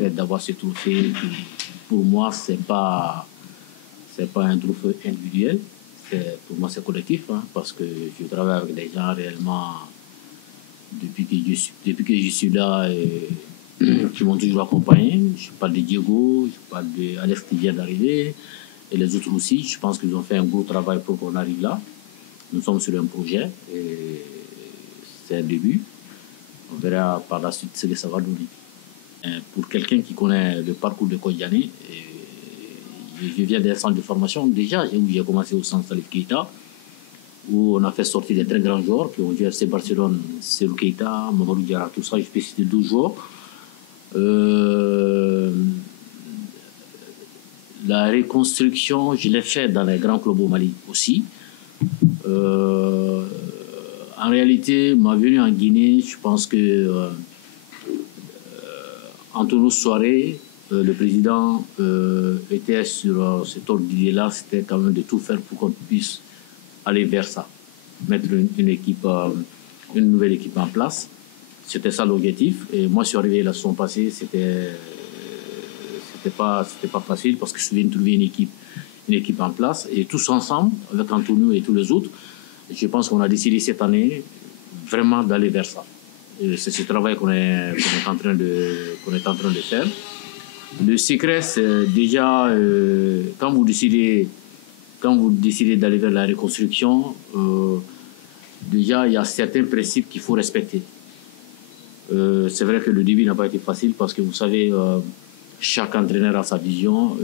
fait d'avoir ce trophée, pour moi, c'est pas un trophée individuel. Pour moi, c'est collectif, hein, parce que je travaille avec des gens réellement, depuis que je suis là, qui m'ont toujours accompagné. Je parle de Diego, je parle d'Alex qui vient d'arriver, et les autres aussi. Je pense qu'ils ont fait un gros travail pour qu'on arrive là. Nous sommes sur un projet, et c'est un début. On verra par la suite ce que ça va donner. Pour quelqu'un qui connaît le parcours de Kodiané, je viens d'un centre de formation déjà, où j'ai commencé au centre Salif Keita, où on a fait sortir des très grands joueurs qui ont joué à FC Barcelone, Serou Keita, Mamadou Diarra, tout ça. Je peux citer 12 joueurs. La reconstruction, je l'ai fait dans les grands clubs au Mali aussi. En réalité, ma venue en Guinée, je pense que Antonio Soare, le président, était sur cet ordre d'idée-là, c'était quand même de tout faire pour qu'on puisse aller vers ça, mettre une nouvelle équipe en place. C'était ça l'objectif. Et moi, je suis arrivé la saison passée, c'était pas facile parce que je viens de trouver une équipe en place. Et tous ensemble, avec Antonio et tous les autres, je pense qu'on a décidé cette année vraiment d'aller vers ça. C'est ce travail qu'on est en train de faire. Le secret, c'est déjà quand vous décidez d'aller vers la reconstruction, déjà il y a certains principes qu'il faut respecter. C'est vrai que le début n'a pas été facile parce que vous savez, chaque entraîneur a sa vision.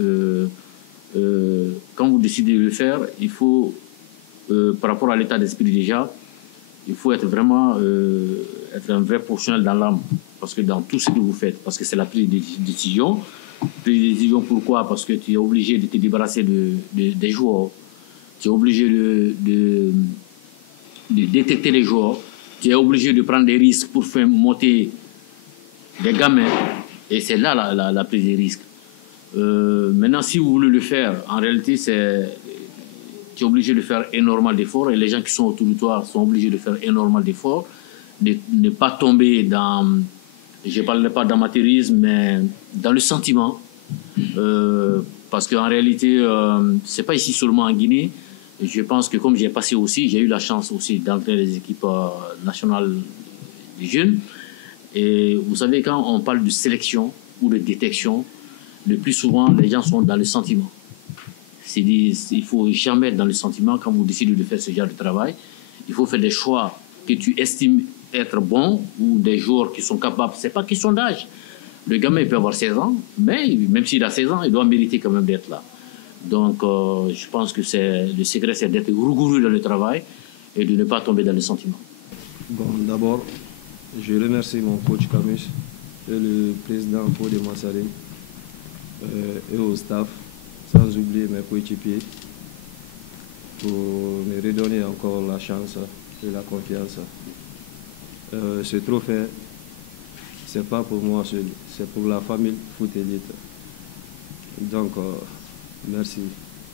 Quand vous décidez de le faire, il faut, par rapport à l'état d'esprit déjà, il faut être vraiment être un vrai professionnel dans l'âme, parce que dans tout ce que vous faites, parce que c'est la prise de décision. Prise de décision, pourquoi? Parce que tu es obligé de te débarrasser des joueurs, tu es obligé de détecter les joueurs, tu es obligé de prendre des risques pour faire monter des gamins, et c'est là la prise de risques. Maintenant, si vous voulez le faire, en réalité, tu es obligé de faire énormément d'efforts, et les gens qui sont autour de toi sont obligés de faire énormément d'efforts, ne pas tomber dans, je ne parlerai pas d'amateurisme, mais dans le sentiment. Parce qu'en réalité, ce n'est pas ici seulement en Guinée. Je pense que comme j'ai passé aussi, j'ai eu la chance aussi d'entrer les équipes nationales des jeunes. Et vous savez, quand on parle de sélection ou de détection, le plus souvent, les gens sont dans le sentiment. Il ne faut jamais être dans le sentiment quand vous décidez de faire ce genre de travail. Il faut faire des choix que tu estimes être bons ou des joueurs qui sont capables. Ce n'est pas question d'âge. Le gamin il peut avoir 16 ans, mais même s'il a 16 ans, il doit mériter quand même d'être là. Donc, je pense que le secret, c'est d'être rigoureux dans le travail et de ne pas tomber dans le sentiment. Bon, d'abord, je remercie mon coach Camus et le président Paul de Massaline et au staff, sans oublier mes coéquipiers, pour me redonner encore la chance et la confiance. Ce trophée, ce n'est pas pour moi seul, c'est pour la famille Foot Elite. Donc, merci.